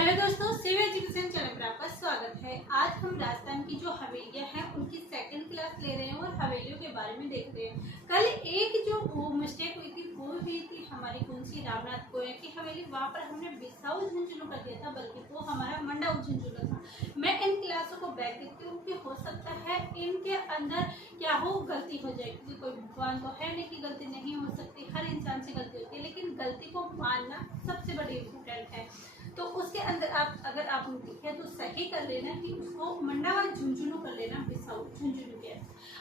Hello दोस्तों, सिव education channel पर आपका स्वागत है। आज हम राजस्थान की जो हवेलियां हैं उनकी सेकंड क्लास ले रहे हैं और हवेलियों के बारे में देख रहे हैं। कल एक जो मिस्टेक हुई थी वो हुई थी हमारी कौन सी, रामनाथ गोया की हवेली। वहाँ पर हमने बिसाऊ झुंझुनू कर दिया था, बल्कि वो हमारा मंडाऊ झुंझुनू था। मैं इन क्लासों को बैक देखती हूँ कि हो सकता है इनके अंदर क्या हो, गलती हो जाए, क्योंकि कोई भगवान तो है नहीं कि गलती नहीं हो सकती, हर इंसान से गलती होती है, लेकिन गलती को मानना सबसे बड़ी इम्पोर्टेंट है। तो उसके अंदर अगर आप देखें तो सही कर लेना कि उसको मंडावा झुंझुनू कर लेना, बिसाऊ झुंझुनू के।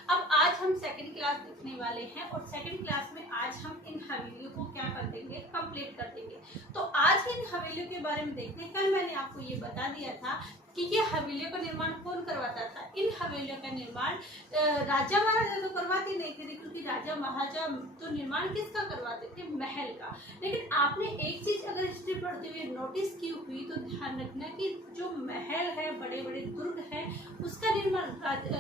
अब आज हम सेकंड क्लास देखने वाले हैं और सेकंड क्लास में आज हम इन हवेलियों को क्या कर देंगे, कंप्लीट कर देंगे। तो आज इन हवेलियों के बारे में देखते हैं। कल मैंने आपको ये बता दिया था कि ये हवेलियों का निर्माण कौन करवाता था। इन हवेलियों का निर्माण राजा महाराजा तो करवाते नहीं थे, क्योंकि राजा महाराजा तो निर्माण किसका करवाते थे, महल का। लेकिन आपने एक चीज अगर हिस्ट्री पढ़ते हुए नोटिस की हुई तो ध्यान रखना कि जो महल है, बड़े बड़े दुर्ग है, उसका निर्माण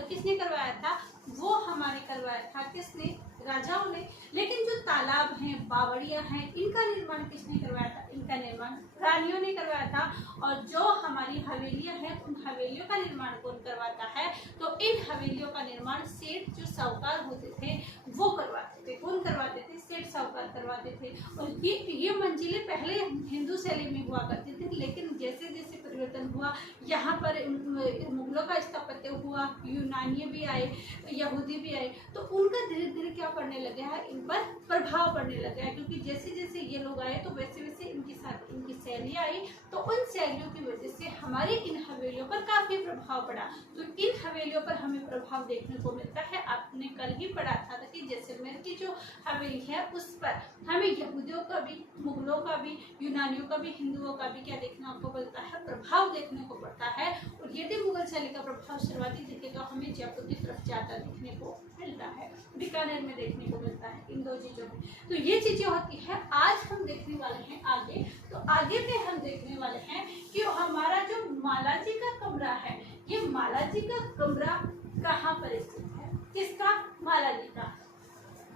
किसने करवाया था, वो हमारे करवाया था, किसने, राजाओं ने। लेकिन जो तालाब हैं, बावड़ियां हैं, इनका निर्माण किसने करवाया था, इनका निर्माण रानियों ने करवाया था। और जो हमारी हवेलियां हैं उन हवेलियों का निर्माण कौन करवाता है, तो इन हवेलियों का निर्माण सेठ जो साहूकार होते थे वो करवाते थे। कौन करवाते थे, सेठ साहूकार करवाते थे। और ये मंजिलें पहले हिंदू शैली में हुआ करती थी, लेकिन जैसे जैसे परिवर्तन हुआ, यहाँ पर मुगलों का स्थापत्य हुआ, यूनानी भी आए, यहूदी भी आए, तो उनका धीरे धीरे क्या पड़ने लगा है, इन पर प्रभाव पड़ने लगा है। क्योंकि जैसे जैसे ये लोग आए तो वैसे वैसे इनके साथ इनकी शैलियाँ आई, तो उन शैलियों की वजह से हमारे इन हवेलियों पर काफी प्रभाव पड़ा। तो इन हवेलियों पर हमें प्रभाव देखने को मिलता है। आपने कल ही पढ़ा था कि जैसलमेर की जो हवेली है उस पर हमें यहूदियों का भी, मुगलों का भी, यूनानियों का भी, हिंदुओं का भी क्या देखने को मिलता है, प्रभाव देखने को पड़ता है। और यदि मुगल शैली का प्रभाव शुरुआती दिखे तो हमें जयपुर की तरफ ज्यादा देखने को मिलता है, बीकानेर में देखने को मिलता है, इन दो चीजों में। तो ये चीजें होती है। आज हम देखने वाले हैं आगे, तो आगे में हम देखने वाले हैं कि हमारा जो मालाजी का कमरा है, ये मालाजी का कमरा कहाँ पर स्थित है, किसका, मालाजी का।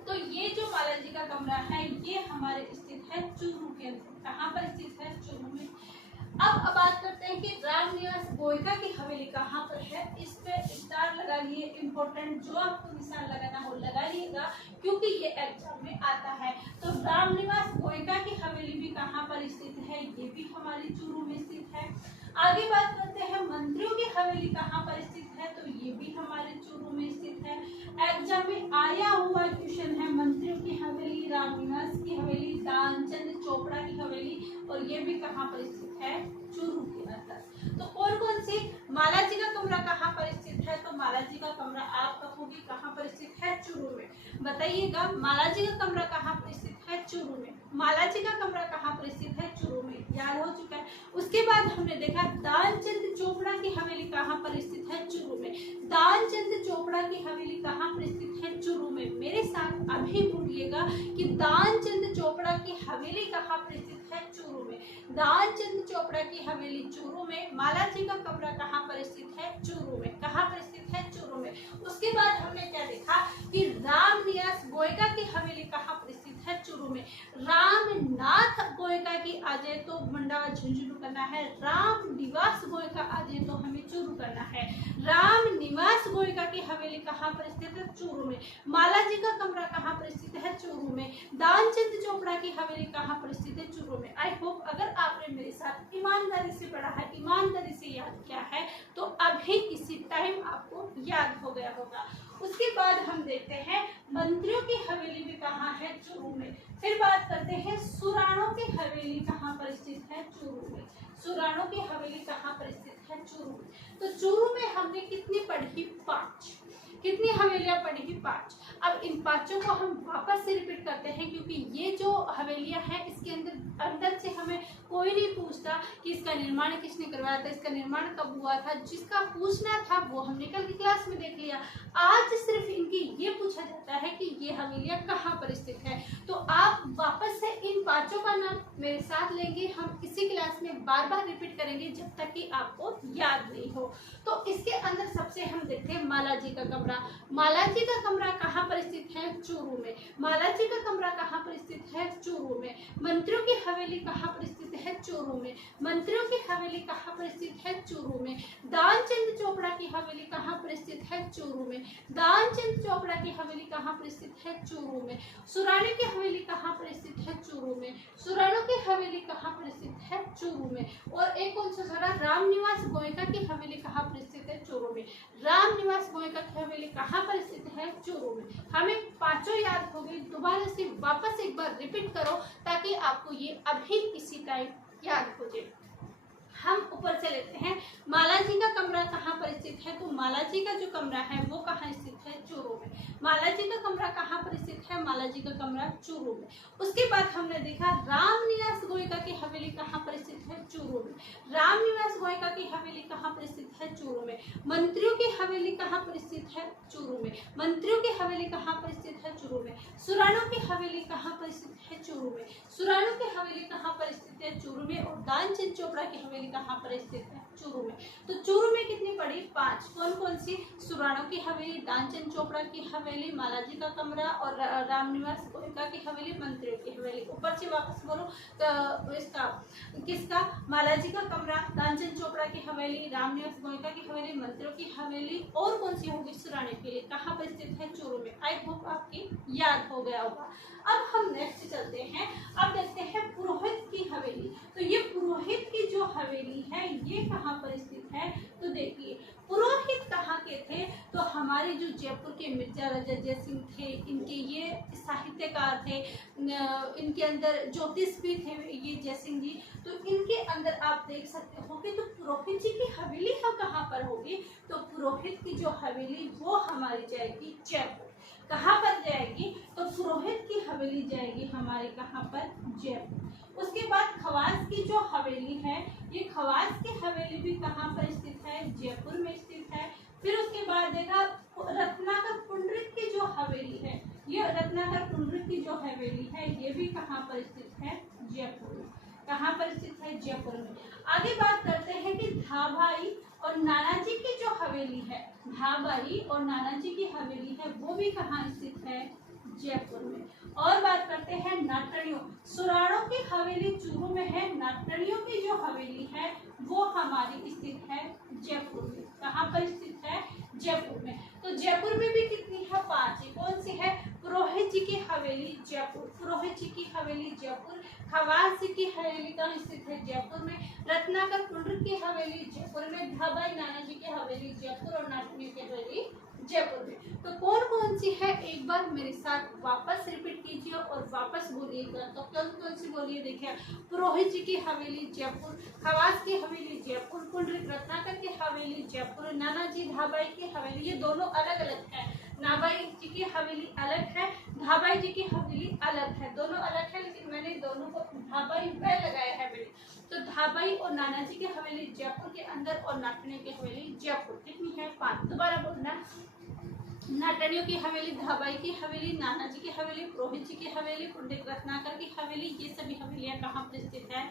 तो ये जो मालाजी का कमरा है ये हमारे स्थित है चूरू के अंदर। कहाँ पर स्थित है, चूरू में। अब बात करते हैं कि रामनिवास गोयका की हवेली कहाँ पर है। इस पे स्टार लगा लिए, इम्पोर्टेंट जो आपको निशान लगाना हो लगाइएगा, क्योंकि ये एग्जाम में आता है। तो रामनिवास गोयका की हवेली भी कहाँ पर स्थित है, ये भी हमारी चूरू में स्थित है। आगे बात करते हैं मंत्रियों की हवेली कहाँ पर स्थित है, तो ये भी हमारे चूरू में स्थित है। एग्जाम में आया हुआ क्वेश्चन है, मंत्रियों की हवेली, रामनिवास की हवेली, दानचंद चोपड़ा की हवेली, और ये भी कहाँ पर स्थित है, चूरू के अंदर। तो कौन कौन सी, मालाजी का कमरा कहाँ पर स्थित है, तो मालाजी का कमरा आप कहोगे कहाँ पर स्थित है, चूरू में। बताइएगा, मालाजी का कमरा कहाँ पर स्थित है, चूरू में। मालाजी का कमरा कहाँ पर स्थित है, चूरू में, याद हो चुका है। उसके बाद हमने देखा दानचंद चोपड़ा की हवेली कहाँ पर स्थित है, चूरू में। दानचंद चोपड़ा की हवेली कहाँ पर स्थित है, चूरू में। मेरे साथ अभी बोलिएगा कि दानचंद चोपड़ा की हवेली कहाँ पर स्थित है, चूरू में। दानचंद चोपड़ा की हवेली चूरू में। मालाजी का कमरा कहाँ पर स्थित है, चूरू में। कहाँ पर स्थित है, चूरू में। उसके बाद हमने क्या देखा कि रामनिवास गोयका की हवेली कहाँ पर स्थित है, चूरू में। रामनाथ गोयका की आ जाए तो मंडावा झुंझुनू करना है, रामनिवास गोयका आ जाए तो हमें चूरू करना है। रामनिवास गोयका की हवेली कहाँ पर स्थित है, चूरू में। मालाजी का कमरा कहाँ पर स्थित है, चूरू में। दानचंद चोपड़ा की हवेली कहाँ पर स्थित है, चूरू में। आई होप अगर आपने मेरे साथ ईमानदारी से पढ़ा है, ईमानदारी से याद किया है, तो अभी इसी टाइम आपको याद हो गया होगा। उसके बाद हम देखते हैं मंत्रियों की हवेली भी कहाँ है, चूरू में। फिर बात करते हैं सुराणों की हवेली कहाँ पर स्थित है, चूरू में। सुराणों की हवेली कहाँ पर स्थित है, चूरू में। तो चूरू में हमने कितनी पढ़ी, 5। कितनी हवेलियां पढ़ी, 5। अब इन 5 को हम वापस से रिपीट करते हैं, क्योंकि ये जो हवेलियां हैं इसके अंदर से हमें कोई नहीं पूछता कि इसका निर्माण किसने करवाया था, इसका निर्माण कब हुआ था। जिसका पूछना था वो हमने कल की क्लास में देख लिया। आज सिर्फ इनकी ये पूछा जाता है कि ये हवेलियां कहाँ पर स्थित है। तो आप वापस से इन 5 का नाम मेरे साथ लेंगे, हम इसी क्लास में बार बार रिपीट करेंगे जब तक कि आपको याद नहीं हो। तो इसके अंदर सबसे हम देखते हैं मालाजी का कमरा। मालाजी का कमरा कहाँ पर स्थित है, चूरू में। मालाजी का कमरा कहाँ पर स्थित है, चूरू में। मंत्रियों की हवेली कहाँ पर स्थित है, चूरू में। मंत्रियों की हवेली कहाँ पर स्थित है? चूरू में। दानचंद चोपड़ा की हवेली कहाँ पर स्थित है? चूरू में। दानचंद चोपड़ा की हवेली कहाँ पर स्थित है? चूरू में। सुराणे की हवेली कहाँ पर स्थित है? चूरू में। सुराणों की हवेली कहाँ पर स्थित है? चूरू में। और एक कौन सा छोड़ा? रामनिवास गोयका की हवेली कहाँ पर स्थित है? चूरू में। रामनिवास गोयका की हवेली कहाँ पर स्थित है? चूरू में। हमें पांचों याद हो गए। दोबारा से वापस एक बार रिपीट करो ताकि आपको ये अभी इसी टाइम याद हो जाए। हम ऊपर से लेते हैं, मालाजी का कमरा कहाँ पर स्थित है? तो मालाजी का जो कमरा है वो कहाँ स्थित है? चूरू में। मालाजी का कमरा कहाँ पर स्थित है? मालाजी का कमरा चूरू में। उसके बाद हमने देखा रामनिवास गोयका की हवेली कहाँ पर स्थित है? चूरू में। रामनिवास गोयका की हवेली कहाँ पर स्थित है? चूरू में। मंत्रियों की हवेली कहाँ पर स्थित है? चूरू में। मंत्रियों की हवेली कहाँ पर स्थित है? चूरू में। सुराणों की हवेली कहाँ पर स्थित है? चूरू में। सुराणों की हवेली कहाँ पर स्थित है? चूरू में। और दानचंद चोपड़ा की हवेली कहाँ पर स्थित है? चूरू में। तो चूरू में कितनी पड़ी? 5। कौन कौन सी? सुराणों की हवेली, दानचंद चोपड़ा की हवेली, मालाजी का कमरा और रामनिवास गोयका की हवेली, मंत्रियों की हवेली। ऊपर से वापस बोलो तो इसका किसका? मालाजी का कमरा, दानचंद चोपड़ा की हवेली, रामनिवास गोयका की हवेली, मंत्रियों की हवेली और कौन सी होगी? सुराणे की। कहाँ पर स्थित है? चूरू में। आई होप आपकी याद हो गया होगा। अब हम नेक्स्ट चलते हैं। अब देखते हैं पुरोहित की हवेली। तो ये पुरोहित की जो हवेली है ये कहाँ पर स्थित है? तो देखिए पुरोहित कहाँ के थे? तो हमारे जो जयपुर के मिर्जा राजा जयसिंह थे, इनके ये साहित्यकार थे, इनके अंदर ज्योतिष भी थे ये जयसिंह जी। तो इनके अंदर आप देख सकते हो कि तो पुरोहित जी की हवेली कहाँ पर होगी? तो पुरोहित की जो हवेली वो हमारी जाएगी जयपुर। कहाँ पर जाएगी? तो पुरोहित की हवेली जाएगी हमारे कहाँ पर? जयपुर। उसके बाद खवास की जो हवेली है, ये खवास की हवेली भी कहाँ पर स्थित है? जयपुर में स्थित है। फिर उसके बाद देखा रत्नाकर पुंडरीक की जो हवेली है, ये रत्नाकर पुंडरीक की जो हवेली है ये भी कहाँ पर स्थित है? जयपुर में। कहाँ पर स्थित है? जयपुर में। आगे बात करते हैं कि धाबाई और नानाजी की जो हवेली है, धाबाई और नानाजी की हवेली है वो भी कहाँ स्थित है? जयपुर में। और बात करते हैं नाटणियों। सुराणों की हवेली चूरू में है, नाटणियों की जो हवेली है वो हमारी स्थित है जयपुर में। कहाँ पर स्थित है? जयपुर में। तो जयपुर में भी कितनी है? 5 है। कौन सी है? पुरोहित जी की हवेली जयपुर। पुरोहित जी की हवेली जयपुर। खवास जी की हवेली कहाँ स्थित है? जयपुर में। रत्नाकर पुंडरीक की हवेली जयपुर में। धाबाई नानाजी की हवेली जयपुर और नाटणियों की हवेली जयपुर में। तो कौन कौन सी है एक बार मेरे साथ वापस रिपीट कीजिए और वापस बोलिएगा। तो कौन कौन सी बोलिए? देखिए पुरोहित जी की हवेली जयपुर, खवास की हवेली जयपुर, पुंडरीक रत्नाकर की हवेली जयपुर, नानाजी धाबाई की हवेली। ये दोनों अलग अलग है। नाबाई जी की हवेली अलग है, धाबाई जी की हवेली अलग है। दोनों अलग है लेकिन मैंने दोनों को धाबाई वह लगाया है मैंने। तो धाबाई और नानाजी की हवेली जयपुर के अंदर और नाटणियों की हवेली जयपुर। कितनी है? 5। दोबारा बोलना। नाटणियों की हवेली, धाबाई की हवेली, नानाजी की हवेली, पुरोहित जी की हवेली, पुंडरीक रत्नाकर की हवेली। ये सभी हवेलियां कहाँ पर स्थित है?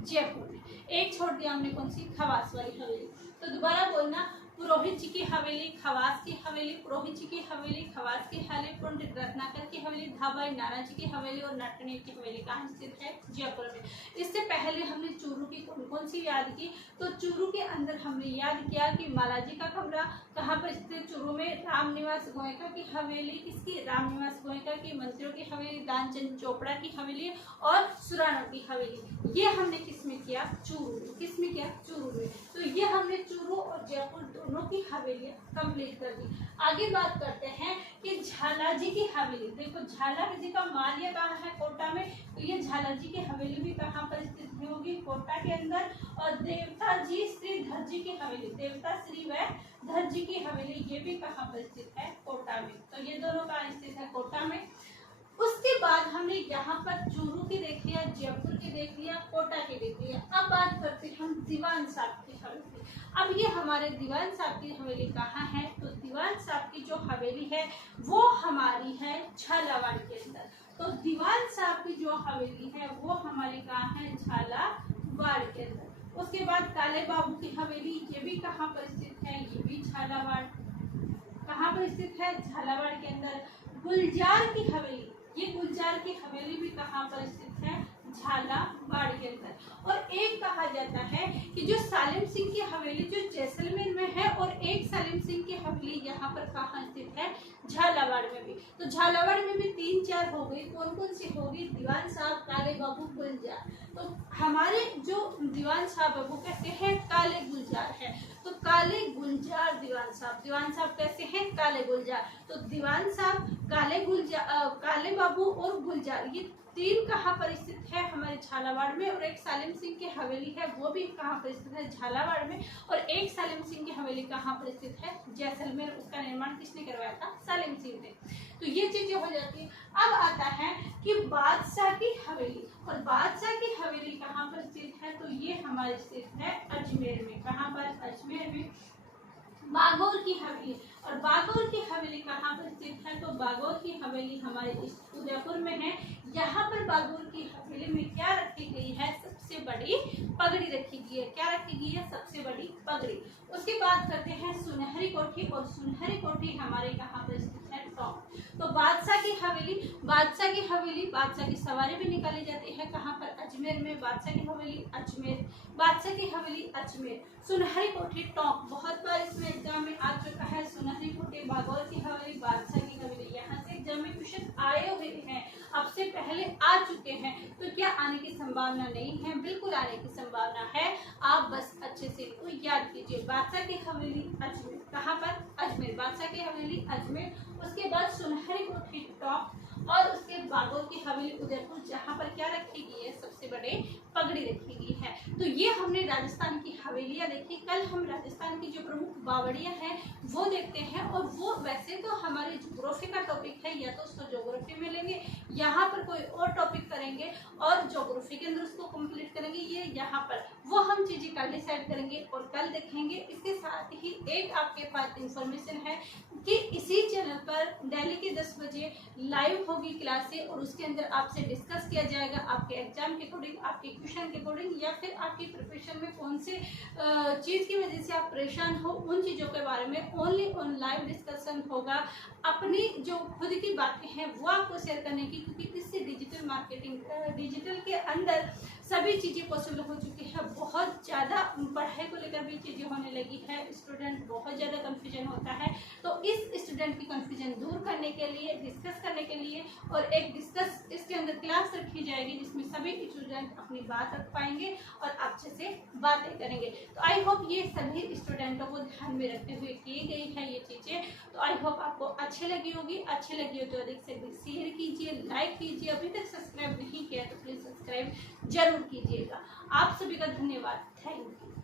जयपुर में। एक छोड़ दिया हमने, कौन सी? खवास वाली हवेली। तो दोबारा बोलना, पुरोहित जी की हवेली, खवास की हवेली, पुरोहित जी की हवेली, खवास की हवेली, पुंडरीक रत्नाकर की हवेली, धाबाई नानाजी की हवेली और नाटणियों की हवेली कहाँ स्थित है? जयपुर में। इससे पहले हमने चूरू की कौन कौन सी याद की? तो चूरू के अंदर हमने याद किया कि मालाजी का कमरा कहाँ पर स्थित? चूरू में। रामनिवास गोयका की हवेली, किसकी? रामनिवास गोयका की। मंत्रियों की हवेली, दानचंद चोपड़ा की हवेली और सुराणों की हवेली। ये हमने किसमें किया? चूरू में। किसमें किया? चूरू में। तो ये हमने चूरू और जयपुर दोनों की हवेलियां कंप्लीट कर दी। आगे बात करते हैं कि झालाजी की हवेली। देखो झालाजी का मालिया कहाँ है? कोटा में। तो ये झालाजी की हवेली भी कहाँ पर स्थित होगी? कोटा के अंदर। और देवता जी श्रीधर जी की हवेली, देवता श्री व धर जी की हवेली, ये भी कहाँ पर स्थित है? कोटा में। तो ये दोनों कहाँ स्थित है? कोटा में। उसके बाद हमने यहाँ पर चूरू की देख लिया, जयपुर की देख लिया, कोटा की देख लिया। अब बात करते हैं हम दीवान साहब की हवेली। अब ये हमारे दीवान साहब की हवेली कहाँ है? तो दीवान साहब की जो हवेली है वो हमारी है झालावाड़ के अंदर। तो दीवान साहब की जो हवेली है वो हमारी कहाँ है? झालावाड़ के अंदर। उसके बाद काले बाबू की हवेली, ये भी कहाँ पर स्थित है? ये भी झालावाड़। कहाँ पर स्थित है? झालावाड़ के अंदर। गुलजार की हवेली, ये गुलजार की हवेली भी कहाँ पर स्थित है? झालावाड़ के अंदर। और एक कहा जाता है कि जो सालिम सिंह की हवेली जो जैसलमेर में है और एक सालिम सिंह की हवेली यहाँ पर कहाँ स्थित है, झालावाड़ में भी। तो झालावाड़ में भी 3-4 हो गई, कौन कौन सी होगी, दीवान साहब, काले बाबू, गुलजार। तो हमारे जो दीवान साहब है वो कैसे हैं, काले गुलजार है। तो काले गुलजार दीवान साहब कैसे हैं, काले गुलजार। तो दीवान साहब, काले गुलजार, काले बाबू और गुलजार, ये 3 कहाँ पर स्थित है, हमारे झालावाड़ में। और एक सालिम सिंह की हवेली है वो भी कहाँ पर स्थित है, झालावाड़ में। और एक सालिम सिंह की हवेली कहाँ पर स्थित है, जैसलमेर। उसका निर्माण किसने करवाया था, सालिम सिंह ने। तो ये चीजें हो जाती है। अब आता है कि बादशाह की हवेली, और बादशाह की हवेली कहाँ पर स्थित है, तो ये हमारे स्थित है अजमेर में। कहाँ पर, अजमेर में। बागौर की हवेली, और बागौर की हवेली कहाँ पर स्थित है, तो बागौर की हवेली हमारे उदयपुर में है। यहाँ पर बागौर की हवेली में क्या रखी गई है, सबसे बड़ी पगड़ी रखी गई है। क्या रखी गई है, सबसे बड़ी पगड़ी। उसके बाद करते हैं सुनहरी कोठी, और सुनहरी कोठी हमारे कहाँ पर स्थित है, टॉप। तो बादशाह की हवेली, बादशाह की हवेली, बादशाह की सवारी भी निकाली जाती है कहाँ पर, अजमेर में। बादशाह की हवेली अजमेर, बादशाह की हवेली अजमेर। सुनहरी कोठी टॉप, बहुत बार इसमें एग्जाम में आ चुका है। सुनहरी कोठी, बागौर की हवेली, बादशाह की हवेली, यहाँ से एग्जाम में क्वेश्चन आए हुए हैं, अब से पहले आ चुके हैं। तो क्या आने की संभावना नहीं है, बिल्कुल आने की संभावना है। आप बस अच्छे से इनको याद कीजिए। बादशाह की हवेली अजमेर, कहाँ पर, अजमेर। बादशाह की हवेली अजमेर। उसके बाद सुनहरी कोठी टॉप, और उसके बागौर की हवेली उदयपुर, जहाँ पर क्या रखी गई है, सबसे बड़े पगड़ी रखी गई है। तो ये हमने राजस्थान की हवेलियां देखी। कल हम राजस्थान की जो प्रमुख बावड़ियां हैं वो देखते हैं। और वो वैसे तो हमारे ज्योग्राफी का टॉपिक है, या तो उसको ज्योग्राफी में लेंगे, यहाँ पर कोई और टॉपिक करेंगे और ज्योग्राफी के अंदर उसको कंप्लीट करेंगे। ये यहाँ पर वो हम चीजें कल डिसाइड करेंगे और कल देखेंगे। इसके साथ ही एक आपके पास इंफॉर्मेशन है कि इसी चैनल पर डेली के 10 बजे लाइव होगी क्लासें, और उसके अंदर आपसे डिस्कस किया जाएगा आपके एग्जाम के अकॉर्डिंग, आपके क्वेश्चन के अकॉर्डिंग, या फिर आपकी प्रिपरेशन में कौन से चीज़ की वजह से आप परेशान हो, उन चीज़ों के बारे में ओनली ऑन लाइव डिस्कशन होगा। अपनी जो खुद की बातें हैं वो आपको शेयर करने की, क्योंकि इससे डिजिटल मार्केटिंग, डिजिटल के अंदर सभी चीज़ें पॉसिबल हो चुकी है। बहुत ज़्यादा पढ़ाई को लेकर भी चीज़ें होने लगी है, स्टूडेंट बहुत ज़्यादा कन्फ्यूजन होता है। तो इस स्टूडेंट की कन्फ्यूजन दूर करने के लिए, डिस्कस करने के लिए, और एक डिस्कस इसके अंदर क्लास रखी जाएगी जिसमें सभी स्टूडेंट अपनी बात रख पाएंगे और अच्छे से बातें करेंगे। तो आई होप ये सभी स्टूडेंटों को ध्यान में रखते हुए की गई है ये चीज़ें। तो आई होप आपको अच्छी लगी होगी। अच्छी लगी हो तो अधिक से अधिक शेयर कीजिए, लाइक कीजिए। अभी तक सब्सक्राइब नहीं किया तो प्लीज़ सब्सक्राइब जरूर कीजिएगा। आप सभी का धन्यवाद। Thank you.